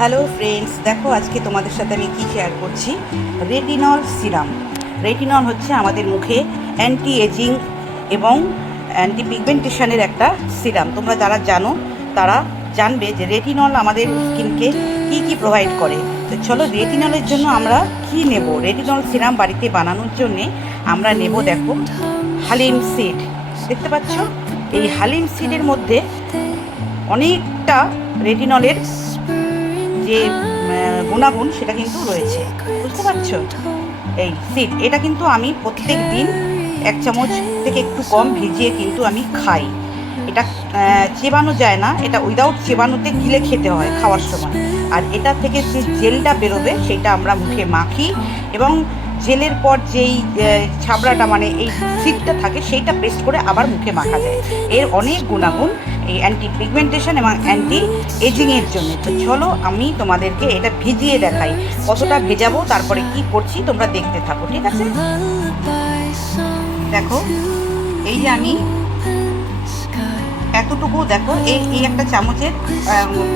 Hello friends, দেখো আজকে তোমাদের সাথে আমি কী শেয়ার করছি? রেটিনল সিরাম রেটিনল হচ্ছে আমাদের মুখে অ্যান্টি এজিং এবং অ্যান্টি পিগমেন্টেশনের একটা সিরাম তোমরা যারা জানো, তারা জানবে যে রেটিনল আমাদের স্কিনকে কি কি প্রোভাইড করে। তো চলো রেটিনলের জন্য আমরা কি নেব? রেটিনল সিরাম বাড়িতে বানানোর জন্যে আমরা নেব, দেখো, হালিম সিড দেখতে পাচ্ছ? এই হালিম সিডের মধ্যে অনেকটা রেটিনলের যে গুণাগুণ সেটা কিন্তু রয়েছে। বুঝতে পারছ? এই সিড এটা কিন্তু আমি প্রত্যেক দিন এক চামচ থেকে একটু কম ভিজিয়ে কিন্তু আমি খাই। এটা চেবানো যায় না। এটা উইদাউট চেবানোতে গিলে খেতে হয় খাওয়ার সময়। আর এটা থেকে যে জেলটা বেরোবে, সেটা আমরা মুখে মাখি এবং জেলের পর যেই ছাবড়াটা মানে এই সিটটা থাকে, সেইটা পেস্ট করে আবার মুখে মাখা যায়। এর অনেক গুণাগুণ এই অ্যান্টি পিগমেন্টেশন এবং অ্যান্টি এজিংয়ের জন্য। তো চলো, আমি তোমাদেরকে এটা ভিজিয়ে দেখাই, কতটা ভেজাবো, তারপরে কি করছি, তোমরা দেখতে থাকো, ঠিক আছে? দেখো, এই যে আমি এতটুকু দেখো, এই এই একটা চামচের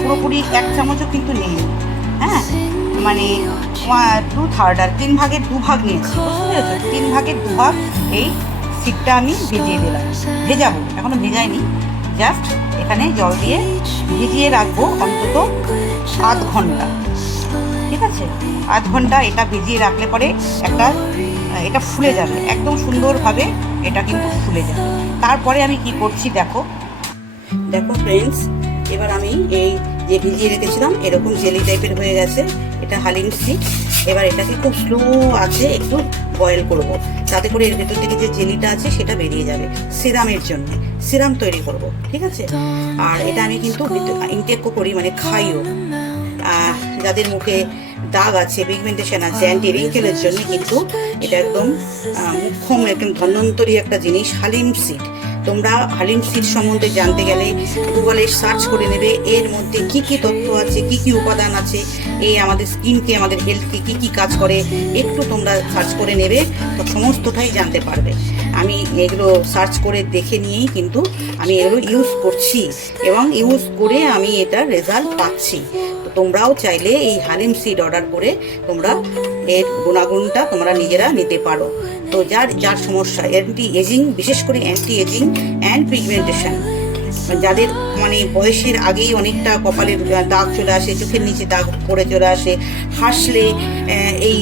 পুরোপুরি এক চামচও কিন্তু নেই। হ্যাঁ? মানে টু থার্ড আর তিন ভাগের দু ভাগ নিয়েছি, বুঝতে পেরেছ? তিন ভাগের দু ভাগ এই সিটটা আমি ভিজিয়ে দিলাম। ভেজাবো, এখনও ভেজাইনি জাস্ট এখানে জল দিয়ে ভিজিয়ে রাখব অন্তত আধ ঘণ্টা। ঠিক আছে? আধ ঘণ্টা এটা ভিজিয়ে রাখলে পরে একটা, এটা ফুলে যাবে, একদম সুন্দরভাবে এটা কিন্তু ফুলে যাবে। তারপরে আমি কি করছি দেখো? দেখো ফ্রেন্ডস এবার আমি এই যে ভিজিয়ে রেখেছিলাম, এরকম জেলি টাইপের হয়ে গেছে। এটা হালিম স্টিক এবার এটাকে খুব স্লো আছে একটু বয়েল করব। তাতে করে এর ভেতর থেকে যে জেলিটা আছে, সেটা বেরিয়ে যাবে সিরামের জন্য। সিরাম তৈরি করব, ঠিক আছে? আর এটা আমি কিন্তু ইনটেকও করি মানে খাইও। যাদের মুখে দাগ আছে পিগমেন্টেশন আছে অ্যান্টি রিঙ্কেলের জন্য কিন্তু এটা একদম মুখ্যম একদম ধন্বন্তরী একটা জিনিস, হালিম সিড তোমরা হালিম সিড সম্বন্ধে জানতে গেলে গুগলে সার্চ করে নেবে, এর মধ্যে কি কি তথ্য আছে, কি কি উপাদান আছে এই আমাদের স্কিনকে আমাদের হেলথকে কি কি কাজ করে, একটু তোমরা সার্চ করে নেবে, তো সমস্তটাই জানতে পারবে। আমি এগুলো সার্চ করে দেখে নিয়েই কিন্তু আমি এগুলো ইউজ করছি এবং ইউজ করে আমি এটার রেজাল্ট পাচ্ছি। তো তোমরাও চাইলে এই হালিম সিড অর্ডার করে তোমরা এর গুণাগুণটা তোমরা নিজেরা নিতে পারো। তো যার যার সমস্যা অ্যান্টি এজিং বিশেষ করে অ্যান্টি এজিং অ্যান্ড পিগমেন্টেশন যাদের মানে বয়সের আগেই অনেকটা কপালের দাগ চলে আসে, চোখের নিচে দাগ পড়ে চলে আসে। হাসলে এই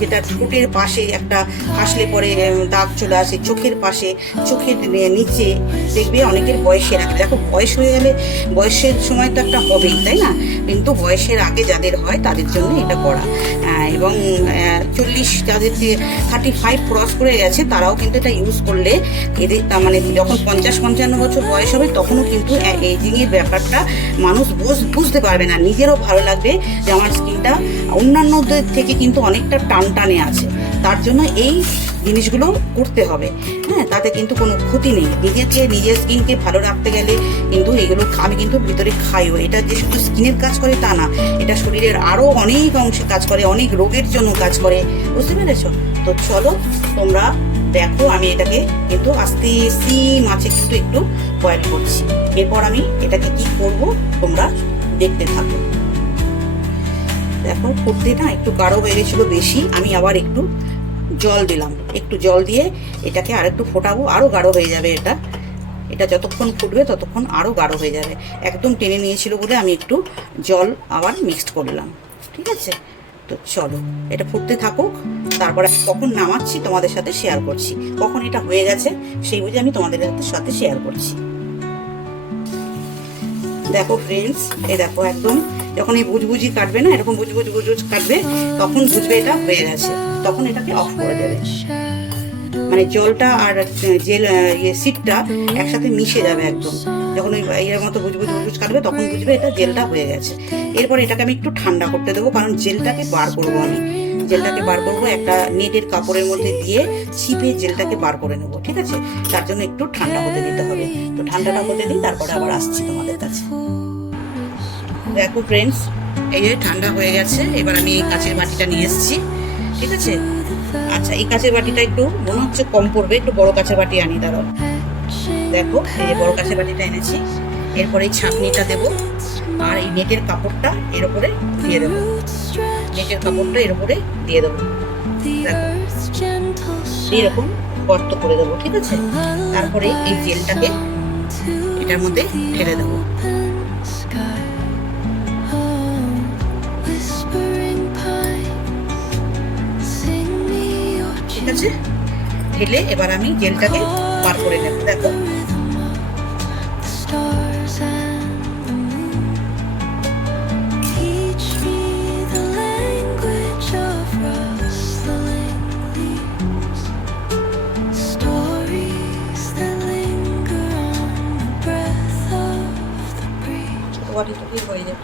যেটা ঠোঁটের পাশে একটা হাসলে পরে দাগ চলে আসে, চোখের পাশে, চোখের নিচে। দেখবে অনেকের বয়সের আগে। দেখো, বয়স হয়ে গেলে বয়সের সময় তো একটা হবেই, তাই না? কিন্তু বয়সের আগে যাদের হয়, তাদের জন্য এটা করা। এবং চল্লিশ, যাদের যে থার্টি ফাইভ ক্রস করে গেছে, তারাও কিন্তু এটা ইউজ করলে এদের মানে যখন পঞ্চাশ পঞ্চান্ন বছর বয়স হবে, তখনও কিন্তু এজিংয়ের ব্যাপারটা মানুষ বুঝ- বুঝতে পারবে না। নিজেরও ভালো লাগবে যে আমার স্কিনটা অন্যান্যদের থেকে কিন্তু অনেকটা টান টানে আছে। তার জন্য এই জিনিসগুলো করতে হবে। হ্যাঁ তাতে কিন্তু কোনো ক্ষতি নেই। নিজেকে, নিজের স্কিনকে ভালো রাখতে গেলে কিন্তু এগুলো আমি কিন্তু ভিতরে খাইও। এটা যে শুধু স্কিনের কাজ করে তা না, এটা শরীরের আরও অনেক অংশে কাজ করে, অনেক রোগের জন্য কাজ করে। বুঝতে পেরেছ? তো চলো, তোমরা দেখো, আমি এটাকে কিন্তু আস্তে সিম আছে কিন্তু একটু বয়েল করছি। এরপর আমি এটাকে কি করব? তোমরা দেখতে থাকো। দেখো, ফুটতে না একটু গাঢ় হয়ে গেছিল বেশি, আমি আবার একটু জল দিলাম। একটু জল দিয়ে এটাকে আর একটু ফোটাবো আরও গাঢ় হয়ে যাবে এটা। এটা যতক্ষণ ফুটবে ততক্ষণ আরও গাঢ় হয়ে যাবে। একদম টেনে নিয়েছিল বলে আমি একটু জল আবার মিক্সড করলাম ঠিক আছে? তো চলো, এটা ফুটতে থাকুক তারপরে কখন নামাচ্ছি তোমাদের সাথে শেয়ার করছি। কখন এটা হয়ে গেছে, সেই বুঝে আমি তোমাদের সাথে শেয়ার করছি। দেখো ফ্রেন্ডস এই দেখো একদম, যখন এই বুঝবুঝি কাটবে না, এরকম বুঝবুঝ বুঝবুঝ কাটবে, তখন বুঝবে এটা হয়ে গেছে, তখন এটাকে অফ করে দেবে। মানে জলটা আর জেল ইয়ে সিটটা একসাথে মিশে যাবে একদম। যখন ওই এর মতো বুঝবুঝ বুঝবুঝ কাটবে, তখন বুঝবে এটা জেলটা হয়ে গেছে। এরপর এটাকে আমি একটু ঠান্ডা করতে দেবো, কারণ জেলটাকে বার করব আমি। জেলটাকে বার করব, একটা নেটের কাপড়ের মধ্যে দিয়ে ছিপে জেলটাকে বার করে নেব, ঠিক আছে? তার জন্য একটু ঠান্ডা হতে দিতে হবে। তো ঠান্ডাটা হতে দিই তারপরে আবার আসছি তোমাদের কাছে। দেখো ফ্রেন্ডস এই যে ঠান্ডা হয়ে গেছে, এবার আমি কাঁচের বাটিটা নিয়ে এসেছি, ঠিক আছে? আচ্ছা এই কাঁচের বাটিটা একটু মনে হচ্ছে কম পড়বে, একটু বড় কাঁচের বাটি আনি, দাঁড়াও। দেখো, এই যে বড় কাঁচের বাটিটা এনেছি। এরপরে এই ছাঁকনিটা দেবো, আর এই নেটের কাপড়টা এর উপরে দিয়ে দেবো। নেটের কাপড়টা এর উপরে দিয়ে দেবো। দেখো, এইরকম গর্ত করে দেবো, ঠিক আছে? তারপরে এই জেলটাকে এটার মধ্যে ঢেলে দেবো। ঢেলে এবার আমি জেলটাকে বার করে নেব। দেখো। Stars and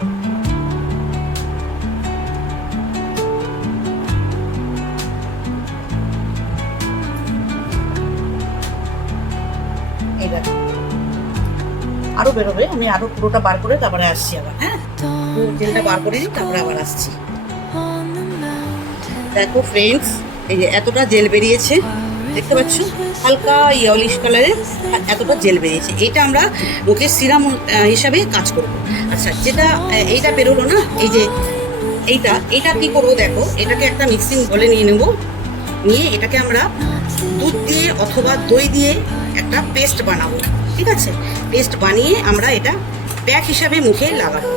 the বেরোবে, আমি আরও পুরোটা বার করে তারপরে আসছি আবার হ্যাঁ? তেলটা বার করে নিই তারপরে আবার আসছি। দেখো ফ্রেন্ডস এই যে এতটা জেল বেরিয়েছে, দেখতে পাচ্ছ? হালকা ইয়লিশ কালারের এতটা জেল বেরিয়েছে। এটা আমরা মুখের সিরাম হিসাবে কাজ করব। আচ্ছা যেটা এইটা বেরোলো না, এই যে এইটা এটা কি করব দেখো? এটাকে একটা মিক্সিং বলে নিয়ে নেব। নিয়ে এটাকে আমরা দুধ দিয়ে অথবা দই দিয়ে একটা পেস্ট বানাবো। ঠিক আছে? পেস্ট বানিয়ে আমরা এটা প্যাক হিসাবে মুখে লাগাবো?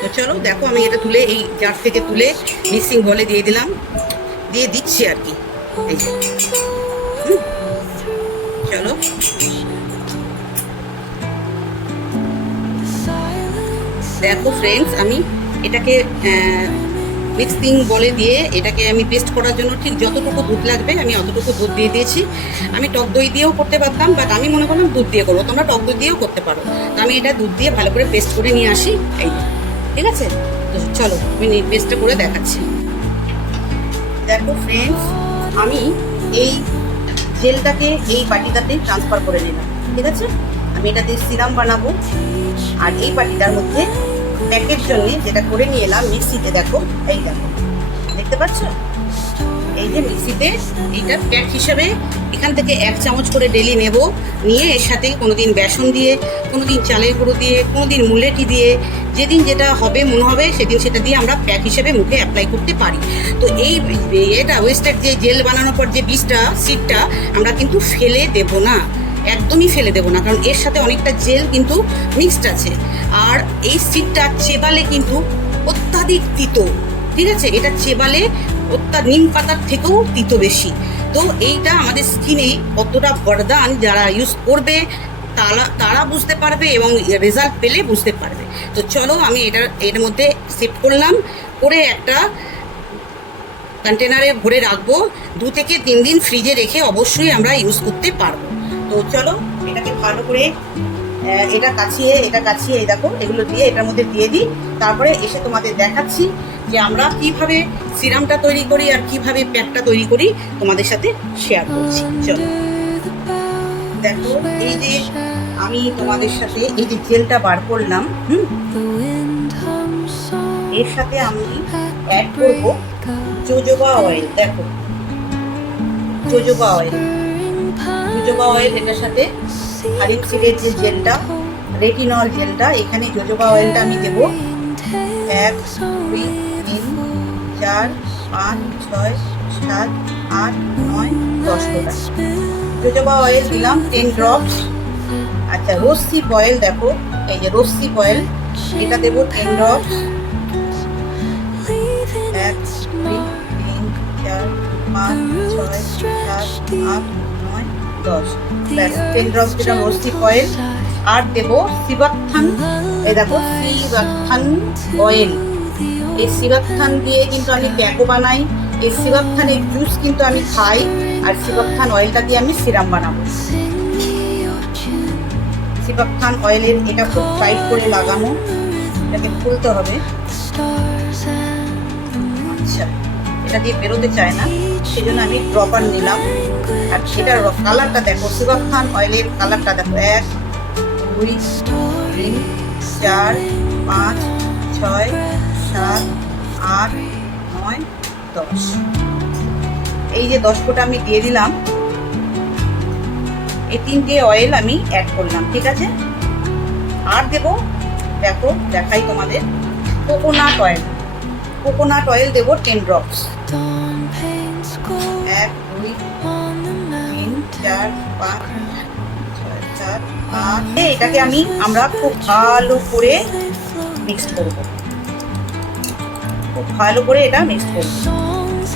তো চলো, দেখো, আমি এটা তুলে এই জার থেকে তুলে মিক্সিং বলে দিয়ে দিলাম। দিয়ে দিচ্ছি আর কি? চলো। দেখো ফ্রেন্ডস আমি এটাকে মিক্সিং বলে দিয়ে এটাকে আমি পেস্ট করার জন্য ঠিক যতটুকু দুধ লাগবে, আমি অতটুকু দুধ দিয়ে দিয়েছি। আমি টক দই দিয়েও করতে পারতাম বাট আমি মনে করলাম দুধ দিয়ে করব। তোমরা টক দই দিয়েও করতে পারো। তো আমি এটা দুধ দিয়ে ভালো করে পেস্ট করে নিয়ে আসি। এই ঠিক আছে? তো চলো, আমি পেস্টটা করে দেখাচ্ছি। দেখো ফ্রেন্ডস আমি এই জেলটাকে এই বাটিটাতে ট্রান্সফার করে নিলাম। ঠিক আছে? আমি এটা দিয়ে সিরাম বানাবো। আর এই বাটিটার মধ্যে প্যাকের জন্য যেটা করে নিয়ে এলাম মিক্সিতে, দেখো, এই দেখো, দেখতে পাচ্ছ? এই যে মিক্সিতে এইটা প্যাক হিসাবে এখান থেকে এক চামচ করে ডেলি নেব, নিয়ে এর সাথে কোনোদিন বেসন দিয়ে, কোনোদিন চালের গুঁড়ো দিয়ে, কোনোদিন মুলেটি দিয়ে, যেদিন যেটা হবে, মনে হবে, সেদিন সেটা দিয়ে আমরা প্যাক হিসেবে মুখে অ্যাপ্লাই করতে পারি। তো এই এটা ওয়েস্টের যে জেল বানানোর পর যে বীজটা সিডটা আমরা কিন্তু ফেলে দেব না। একদমই ফেলে দেবো না, কারণ এর সাথে অনেকটা জেল কিন্তু মিক্সড আছে। আর এই সিটটা চেবালে কিন্তু অত্যাধিক তিতো, ঠিক আছে? এটা চেবালে অত্যা নিম পাতার থেকেও তিতো বেশি। তো এইটা আমাদের স্কিনে কতটা বরদান যারা ইউজ করবে, তারা তারা বুঝতে পারবে এবং রেজাল্ট পেলে বুঝতে পারবে। তো চলো আমি এটার এর মধ্যে সেভ করলাম, করে একটা কন্টেনারে ভরে রাখব। দু থেকে তিন দিন ফ্রিজে রেখে অবশ্যই আমরা ইউজ করতে পারব। তো চলো, এটাকে ভালো করে এটা কাছিয়ে এটা কাছিয়ে এই দেখো, এগুলো দিয়ে, এটার মধ্যে দিয়ে দিই। তারপরে এসে তোমাদের দেখাচ্ছি যে আমরা কীভাবে সিরামটা তৈরি করি আর কীভাবে প্যাকটা তৈরি করি তোমাদের সাথে শেয়ার করছি। চলো। দেখো, এই যে আমি তোমাদের সাথে এই যে জেলটা বার করলাম, হুম? এর সাথে আমি অ্যাড করব জোজোবা অয়েল দেখো। জোজোবা অয়েল জোজোবা অয়েল এটার সাথে হারিম সিডের যে জেলটা রেটিনল জেলটা এখানে জোজোবা অয়েলটা আমি দেবো। এক, দুই, তিন, চার, পাঁচ, ছয়, সাত, আট, নয়, দশ ফোঁটা। জোজোবা অয়েল দিলাম টেন ড্রপস আচ্ছা রস্সি বয়েল দেখো, এই যে রস্সি অয়েল এটা দেবো টেন ড্রপস এক, দুই, তিন, চার, পাঁচ, ছয়, সাত, আট দশ। ব্যাস টেন ড্রপস দিলাম রস্সি অয়েল আর দেবো সিবাকথান এই দেখো সিবাকথান অয়েল এই সিবাকথান দিয়ে কিন্তু আমি প্যাকও বানাই। এই সিবাকথানের জুস কিন্তু আমি খাই, আর সিবাকথান অয়েলটা দিয়ে আমি সিরাম বানাবো। সিবাকথান অয়েলের এটা খুব টাইট করে লাগানো। এটাকে খুলতে হবে। আচ্ছা এটা দিয়ে বেরোতে চায় না। সেই জন্য আমি ড্রপার নিলাম। আর সেটার কালারটা দেখো সিবাকথান অয়েলের কালারটা দেখো, এক, দুই, তিন, চার, পাঁচ, ছয়, সাত, আট, নয়, দশ। এই যে দশ ফোটা আমি দিয়ে দিলাম, এই তিনটে অয়েল আমি অ্যাড করলাম, ঠিক আছে? আর দেব, দেখো, দেখাই তোমাদের কোকোনাট অয়েল কোকোনাট অয়েল দেবো টেন ড্রপস এক, দুই, তিন, চার, পাঁচ, ছয়, সাত, আট। এটাকে আমি আমরা খুব ভালো করে মিক্স করব। খুব ভালো করে এটা মিক্স করব। Songs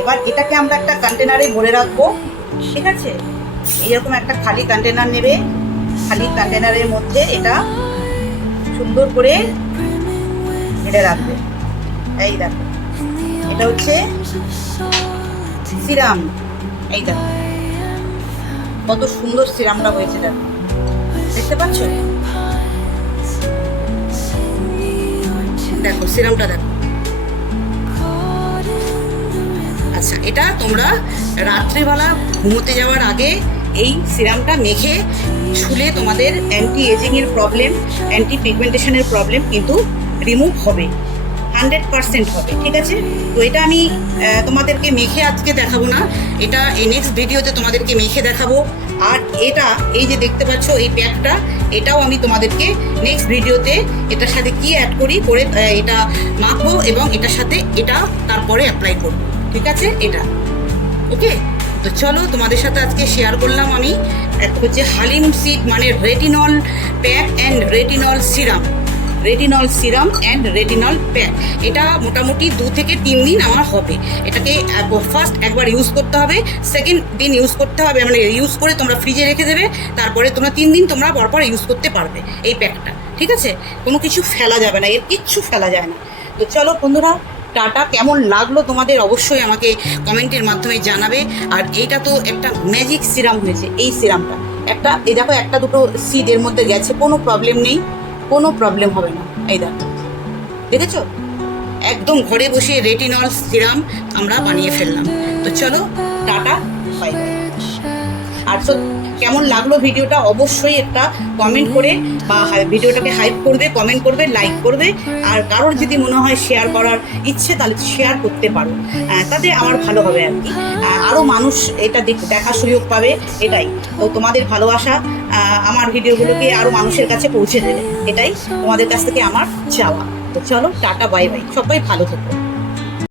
এবার এটাকে আমরা একটা কন্টেনারে ভরে রাখব। ঠিক আছে? এইরকম একটা খালি কন্টেনার নেবে। খালি কন্টেনারের মধ্যে এটা সুন্দর করে ঢেলে রাখবে। এই দেখো। এটা হচ্ছে সিরাম। এই দেখো। কত সুন্দর সিরামটা হয়েছে দেখো। দেখতে পাচ্ছ? দেখো, সিরামটা দেখো। আচ্ছা এটা তোমরা রাত্রিবেলা ঘুমোতে যাওয়ার আগে এই সিরামটা মেখে ছুলে তোমাদের অ্যান্টি এজিংয়ের প্রবলেম অ্যান্টি পিগমেন্টেশনের প্রবলেম কিন্তু রিমুভ হবে হান্ড্রেড পার্সেন্ট হবে, ঠিক আছে? তো এটা আমি তোমাদেরকে মেখে আজকে দেখাবো না, এটা এই নেক্সট ভিডিওতে তোমাদেরকে মেখে দেখাবো, আর এটা, এই যে দেখতে পাচ্ছ এই প্যাকটা, এটাও আমি তোমাদেরকে নেক্সট ভিডিওতে এটার সাথে কি অ্যাড করি, করে এটা মাখবো এবং এটার সাথে এটা তারপরে অ্যাপ্লাই করব। ঠিক আছে? এটা। ওকে? তো চলো, তোমাদের সাথে আজকে শেয়ার করলাম আমি। এক হচ্ছে হালিম সিড মানে retinol pack and retinol serum retinol serum and retinol pack এটা মোটামুটি দু থেকে তিন দিন আমার হবে। এটাকে ফার্স্ট একবার ইউজ করতে হবে। সেকেন্ড দিন ইউজ করতে হবে। মানে ইউজ করে তোমরা ফ্রিজে রেখে দেবে। তারপরে তোমরা তিন দিন তোমরা পরপর ইউজ করতে পারবে এই প্যাকটা ঠিক আছে? কোনো কিছু ফেলা যাবে না। এর কিচ্ছু ফেলা যায় না। তো চলো বন্ধুরা টাটা, কেমন লাগল তোমাদের অবশ্যই আমাকে কমেন্টের মাধ্যমে জানাবে। আর এইটা তো একটা ম্যাজিক সিরাম হয়েছে, এই সিরামটা একটা, এই দেখো, একটা দুটো সিড এর মধ্যে গেছে, কোনো প্রবলেম নেই, কোনো প্রবলেম হবে না। এই দেখো, দেখেছ? একদম ঘরে বসে রেটিনল সিরাম আমরা বানিয়ে ফেললাম। তো চলো, টাটা বাই আর সত- কেমন লাগল ভিডিওটা অবশ্যই একটা কমেন্ট করে বা ভিডিওটাকে হাইপ করবে কমেন্ট করবে লাইক করবে। আর কারোর যদি মনে হয় শেয়ার করার ইচ্ছে, তাহলে শেয়ার করতে পারো। তাতে আমার ভালো হবে আর কি। আরও মানুষ এটা দেখ- দেখার সুযোগ পাবে, এটাই। তো তোমাদের ভালোবাসা আমার ভিডিওগুলোকে আরও মানুষের কাছে পৌঁছে দেবে। এটাই তোমাদের কাছ থেকে আমার চাওয়া। তো চলো, টাটা বাই বাই সবাই ভালো থেকো।